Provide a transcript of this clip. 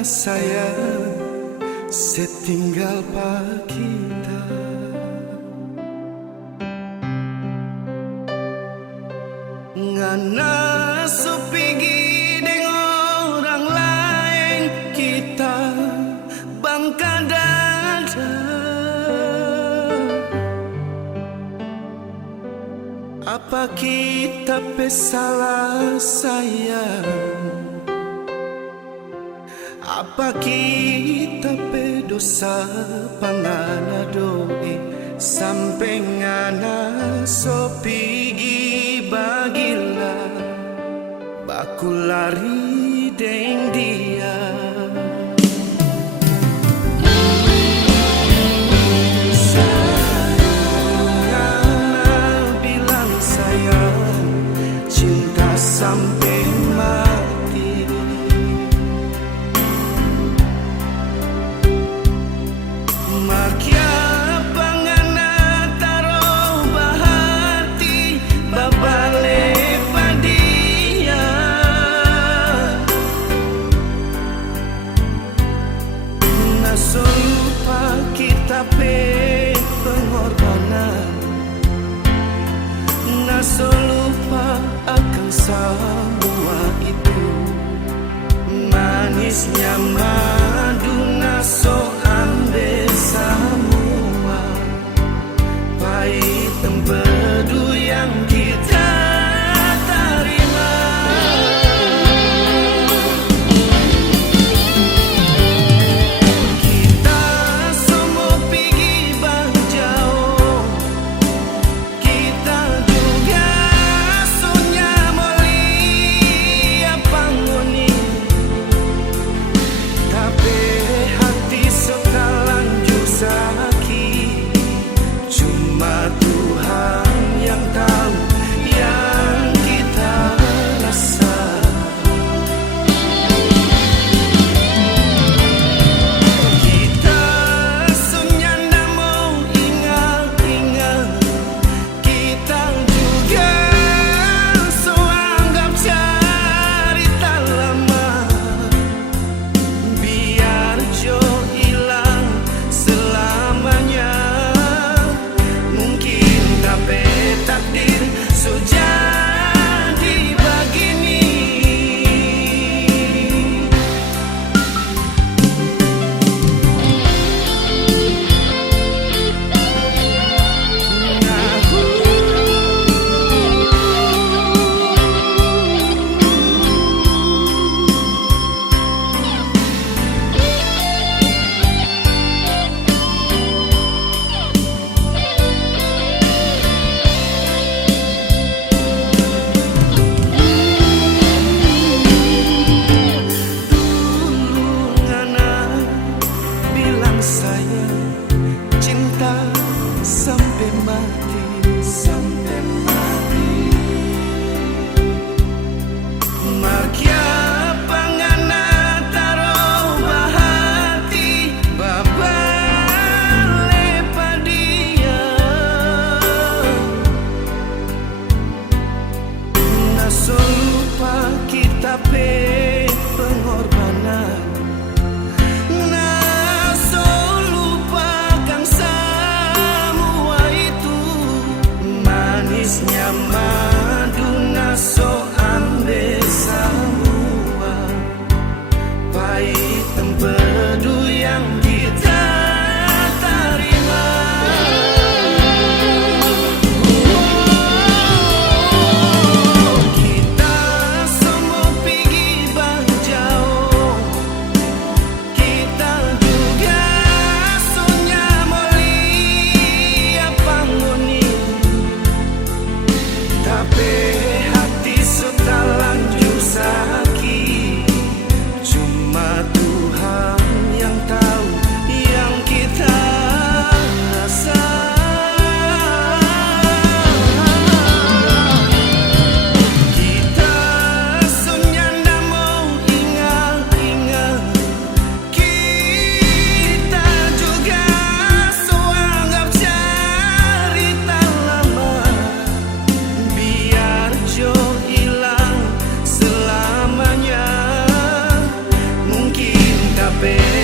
sayang setinggal pak kita. Ngana supigi deng orang lain kita bangka dada. Apa kita salah sayang? Apa kita dosa pangana doe sampai ngana sopigi bagila baku lari deng dia. Ngana bilang sayang cinta sampai mati. Makia pangana taro bahati babale padia. Naso lupa kita pengorbanan. Naso lupa akan semua itu. Manisnya madu naso ambil semua. Pahit empedu yang kita terima. Kita semua pergi jauh. Kita juga sonya mulia pangoni. Tapi hati sampai